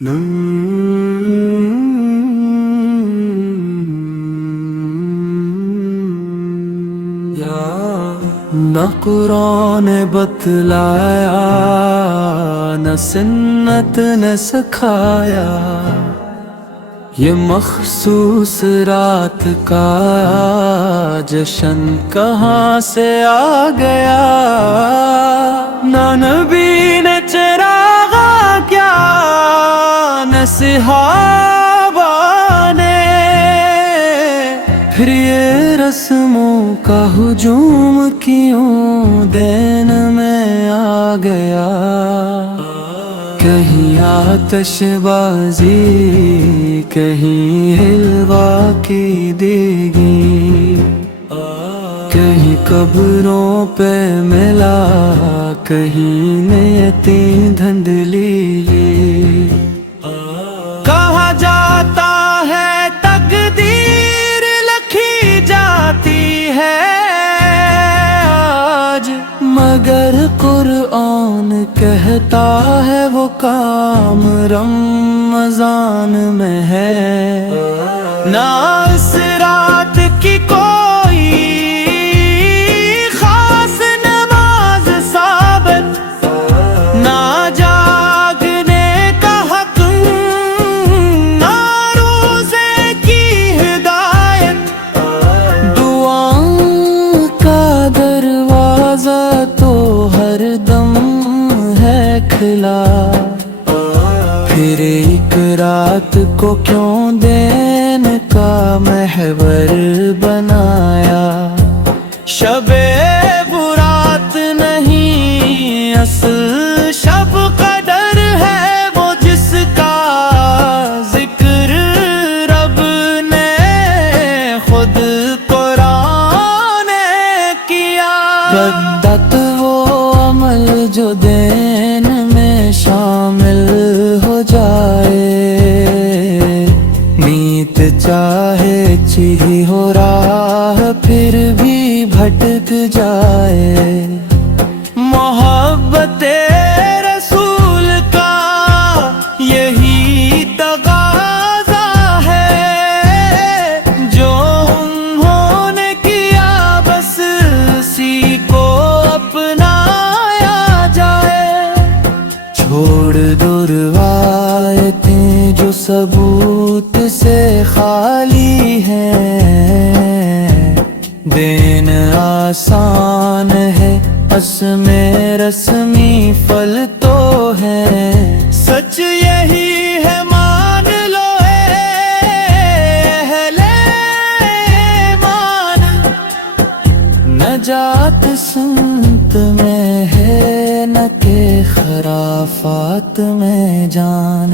نہ قرآن نے بتلایا نہ سنت نے سکھایا، یہ مخصوص رات کا جشن کہاں سے آ گیا؟ نہ نبی نے چراغ کیا نہ صحابہ نے، پھر یہ رسموں کا ہجوم کیوں دین میں آ گیا؟ کہیں آتش بازی کہیں حلوا کی دیگی، کہیں قبروں پہ ملا کہیں نیتی دھندلی، کہا جاتا ہے تقدیر لکھی جاتی ہے آج، مگر قرآن کہتا ہے وہ کام رمضان میں ہے۔ نہ اس رات کی کوئی خاص نماز ثابت، نہ جاگنے کا حق، نہ روزے کی ہدایت، دعاؤں کا دروازہ تو ہر دم ہے کھلا، پھر ایک رات کو کیوں دین کا محور بنایا؟ شب برات نہیں اصل شب قدر ہے، وہ جس کا ذکر رب نے خود قرآن نے کیا۔ بدت وہ عمل جو دین میں شامل ہو جائے، نیت چاہے چیری ہو راہ پھر بھی بھٹک جائے، محبت رسول کا یہی تقاضا ہے، جو انہوں نے کیا بس اسی کو اپنایا جائے۔ چھوڑ دو روایتیں جو ثبوت سے خالی ہیں، دین آسان ہے اس میں رسمی پھل تو ہے، سچ یہی ہے مان لو اے اہل ایمان، نجات سنت میں ہے نہ کہ خرافات میں جان۔